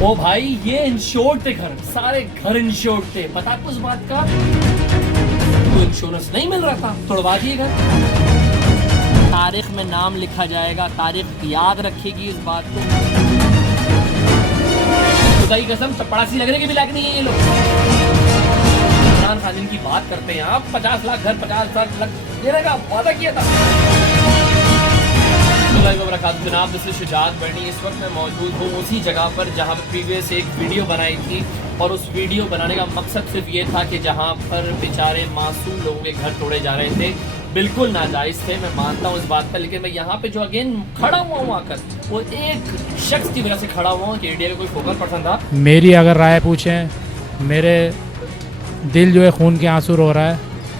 ओ भाई ये इंश्योर्ड थे घर, सारे घर इंश्योर्ड थे। पता कुछ बात का तो इंश्योरेंस नहीं मिल रहा था, तोड़वा दिए घर। तारीख में नाम लिखा जाएगा, तारीख याद रखेगी इस बात को। खुदा की कसम चपड़ासी लगने के भी लायक नहीं है ये लोग। इमरान खान की बात करते हैं आप, 50 लाख घर, 50 लाख देने का वादा किया था। जनाब दिस इज शुजात बैनी। इस वक्त मैं मौजूद हूँ उसी जगह पर जहाँ पर प्रीवियस एक वीडियो बनाई थी, और उस वीडियो बनाने का मकसद सिर्फ ये था कि जहाँ पर बेचारे मासूम लोगों के घर तोड़े जा रहे थे, बिल्कुल नाजायज़ थे, मैं मानता हूँ इस बात पर। लेकिन मैं यहाँ पे जो अगेन खड़ा हुआ हूँ आकर, वो एक शख्स की वजह से खड़ा हुआ हूँ कि इंडिया का कोई फोकस पर्सन था। मेरी अगर राय पूछें, मेरे दिल जो है खून के आंसू रो रहा है।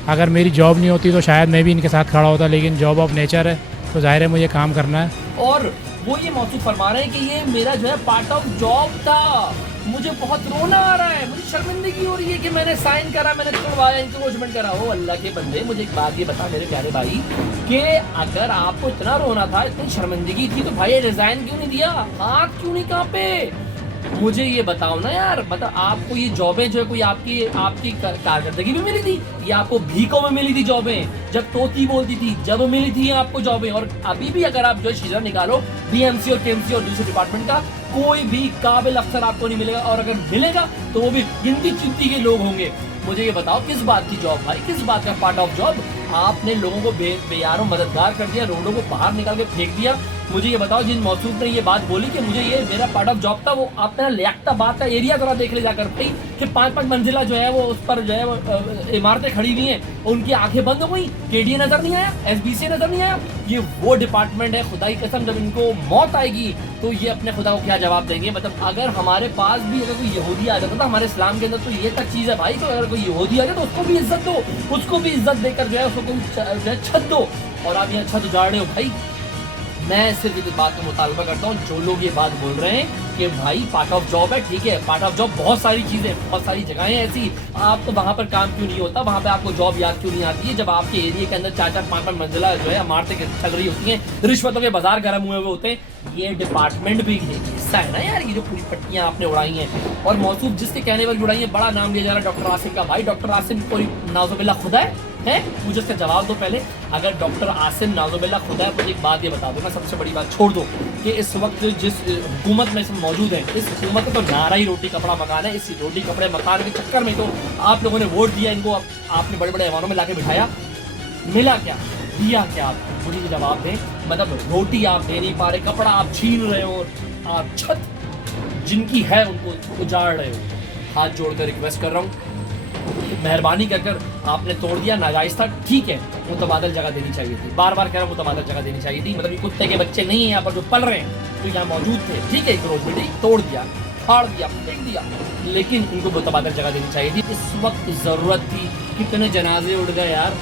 अगर मेरी जॉब नहीं होती तो शायद मैं भी इनके साथ खड़ा होता, लेकिन जॉब ऑफ नेचर है तो जाहिर है मुझे काम करना है। और वो ये मौसूफ फरमा रहे हैं कि ये मेरा जो है पार्ट ऑफ जॉब था, मुझे बहुत रोना आ रहा है, मुझे शर्मिंदगी हो रही है कि मैंने साइन करा, मैंने तोड़वाया, इंक्रोचमेंट करा। हो अल्लाह के बंदे, मुझे एक बात ये बता मेरे प्यारे भाई कि अगर आपको इतना रोना था, इतनी शर्मिंदगी थी, तो भाई रिजाइन क्यों नहीं दिया, हाथ क्यों नहीं कांपे? मुझे ये बताओ ना यार, मतलब आपको ये जॉबें जो है कोई आपकी कारकर्दगी में मिली थी या आपको भीखों में मिली थी जॉबें, जब तोती बोलती थी जब मिली थी आपको जॉबें? और अभी भी अगर आप जो शिजरा निकालो बीएमसी और केएमसी और दूसरे डिपार्टमेंट का, कोई भी काबिल अफसर आपको नहीं मिलेगा, और अगर मिलेगा तो वो भी गिनती चुनती के लोग होंगे। मुझे ये बताओ किस बात की जॉब भाई, किस बात का पार्ट ऑफ जॉब? आपने लोगों को बेयारों मददगार कर दिया, रोडों को बाहर निकाल के फेंक दिया। मुझे ये बताओ जिन मौसूफ ने ये बात बोली कि मुझे ये मेरा पार्ट ऑफ जॉब था, वो आपने लियाकताबाद का एरिया जरा देख ले जाकर भाई कि 5-5 मंजिला जो है वो उस पर जो है वो इमारतें खड़ी हुई हैं, उनकी आंखें बंद हो गई। केडीए नजर नहीं आया, एसबीसी नजर नहीं आया। ये वो डिपार्टमेंट है, खुदा की कसम जब इनको मौत आएगी तो ये अपने खुदा को क्या जवाब देंगे? मतलब अगर हमारे पास भी अगर कोई यहूदी आ जाता था हमारे इस्लाम के अंदर, तो ये तक चीज़ है भाई, तो अगर कोई यहूदी आ जाए तो उसको भी इज्जत दो, उसको भी इज्जत देकर जो है उसको छत दो। और आप यहाँ छत उजाड़ रहे हो भाई। मैं सिर्फ इस बात का मुतालबा करता हूँ, जो लोग ये बात बोल रहे हैं कि भाई पार्ट ऑफ जॉब है, ठीक है, पार्ट ऑफ जॉब बहुत सारी चीज़ें, बहुत सारी जगहें ऐसी, आप तो वहाँ पर काम क्यों नहीं होता, वहाँ पे आपको जॉब याद क्यों नहीं आती है, जब आपके एरिया के अंदर 4-4, 5-5 मंजिला जो है इमारतें चल रही होती हैं, रिश्वतों के बाजार गर्म हुए होते हैं। ये डिपार्टमेंट भी हिस्सा है ना यार, ये जो पूरी पट्टियाँ आपने उड़ाई हैं। और मौसूफ जिसके कहने पर उड़ाई है, बड़ा नाम लिया जा रहा है डॉक्टर आसिम का। भाई डॉक्टर आसिम कोई नाज़ुबिल्ला खुदा है? मुझे उसका जवाब दो पहले। अगर डॉक्टर आसिम नाज़ुबिल्ला खुदा है, मुझे एक बात ये बता दो, मैं सबसे बड़ी बात छोड़ दो कि इस वक्त जिस हुकूमत में इसमें मौजूद है, इस हुकूमत में तो नारा ही रोटी कपड़ा मकान है। इस रोटी कपड़े मकान के चक्कर में तो आप लोगों ने वोट दिया इनको, आपने बड़े बड़े ऐवानों में लाके बिठाया, मिला क्या, दिया क्या आप? मुझे जवाब दें। मतलब रोटी आप दे नहीं पा रहे, कपड़ा आप छीन रहे हो, आप छत जिनकी है उनको उजाड़ रहे हो। हाथ जोड़कर रिक्वेस्ट कर रहा हूँ, मेहरबानी कर आपने तोड़ दिया, नाजायज था, ठीक है, मुतबादल जगह देनी चाहिए थी। बार बार कह रहा हूँ मुतबादल जगह देनी चाहिए थी। मतलब ये कुत्ते के बच्चे नहीं है यहाँ पर जो पल रहे हैं, तो यहाँ मौजूद थे, ठीक है, एक रोज बेटी तोड़ दिया, फाड़ दिया, फेंक दिया, लेकिन इनको मुतबादल जगह देनी चाहिए थी। इस वक्त ज़रूरत थी। कितने जनाजे उड़ गए यार,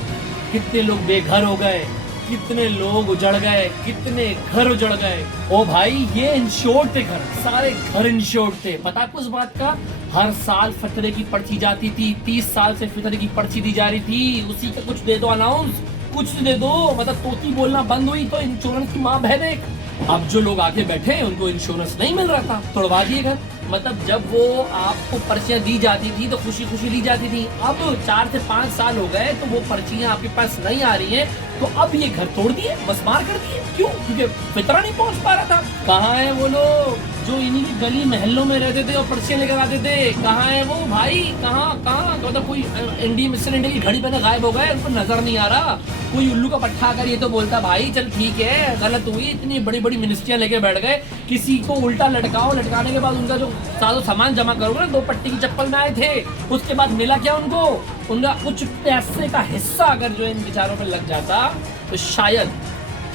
कितने लोग बेघर हो गए, कितने लोग उजड़ गए, कितने घर उजड़ गए। ओ भाई ये इंश्योर्ड थे घर, सारे घर इंश्योर्ड थे। पता कुछ बात का? हर साल फितरे की पर्ची जाती थी, 30 साल से फितरे की पर्ची दी जा रही थी, उसी का कुछ दे दो अनाउंस, कुछ दे दो। मतलब तोती बोलना बंद हुई तो इंश्योरेंस की माँ बहन एक। अब जो लोग आके बैठे हैं उनको इंश्योरेंस नहीं मिल रहा था, तोड़वा दिए घर। मतलब जब वो आपको पर्चियां दी जाती थी तो खुशी खुशी ली जाती थी। अब 4 से 5 साल हो गए तो वो पर्चियां आपके पास नहीं आ रही हैं, तो अब ये घर तोड़ दिए, मसमार कर दिए। क्यों? क्योंकि फितरा नहीं पहुंच पा रहा था। कहाँ है वो लोग जो इन्हीं की गली महलों में रहते थे और पर्चियां लेकर आते थे? कहाँ है वो भाई? कहाँ मतलब कोई मिस्टर इंडिया की घड़ी पहने गायब हो गए, उनको नजर नहीं आ रहा। कोई उल्लू का पट्टा आकर ये तो बोलता भाई चल ठीक है, गलत हुई, इतनी बड़ी बड़ी मिनिस्ट्रियां लेके बैठ गए, किसी को उल्टा लटकाओ, लटकाने के बाद उनका जो सारा सामान जमा करोगे ना, 2 पट्टी की चप्पल में आए थे, उसके बाद मिला क्या उनको? उनका कुछ पैसे का हिस्सा अगर जो इन बेचारों पे लग जाता तो शायद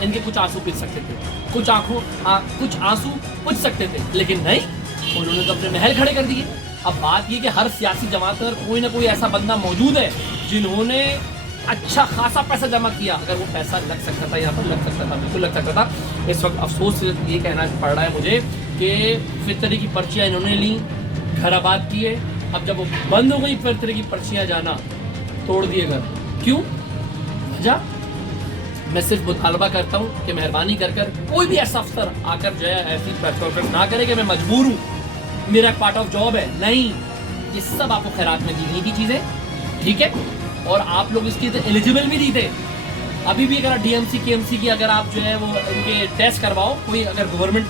इनके कुछ आंसू पी सकते थे, कुछ आंसू पूछ सकते थे, लेकिन नहीं, उन्होंने तो अपने महल खड़े कर दिए। अब बात ये कि हर सियासी जमात में कोई ना कोई ऐसा बंदा मौजूद है जिन्होंने अच्छा खासा पैसा जमा किया। अगर वो पैसा लग सकता था, यहाँ पर लग सकता था, बिल्कुल लग सकता था। इस वक्त अफसोस से ये कहना पड़ रहा है मुझे कि फितरे की पर्चियाँ इन्होंने ली, घर आबाद किए, अब जब वो बंद हो गई फितरे की पर्चियाँ जाना, तोड़ दिए घर। क्यों? वजह मैं सिर्फ मुतालबा करता हूँ कि मेहरबानी कर कोई भी ऐसा अफसर आकर जो है ऐसी प्रेस कॉन्फ्रेंस ना करे कि मैं मजबूर हूँ मेरा पार्ट ऑफ जॉब है, नहीं, ये सब आपको खैरात में दी गई थी चीज़ें, ठीक है, और आप लोग इसके एलिजिबल भी नहीं थे। अभी भी अगर डीएमसी केएमसी की अगर आप जो है वो इनके टेस्ट करवाओ, कोई अगर गवर्नमेंट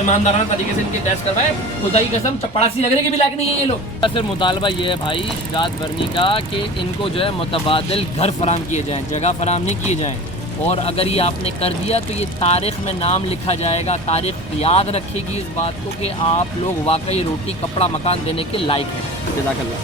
ईमानदाराना तरीके से इनके टेस्ट करवाए, खुदाई कसम चपड़ासी लगने के भी लायक नहीं है ये लोग। फिर मुतालबा ये है भाई शुजात बरनी का कि इनको जो है मुतबादिल घर फराम किए जाएँ, जगह फराम नहीं किए जाएँ, और अगर ये आपने कर दिया तो ये तारीख़ में नाम लिखा जाएगा, तारीख़ याद रखेगी इस बात को कि आप लोग वाकई रोटी कपड़ा मकान देने के लायक हैं। जज़ाकल्लाह।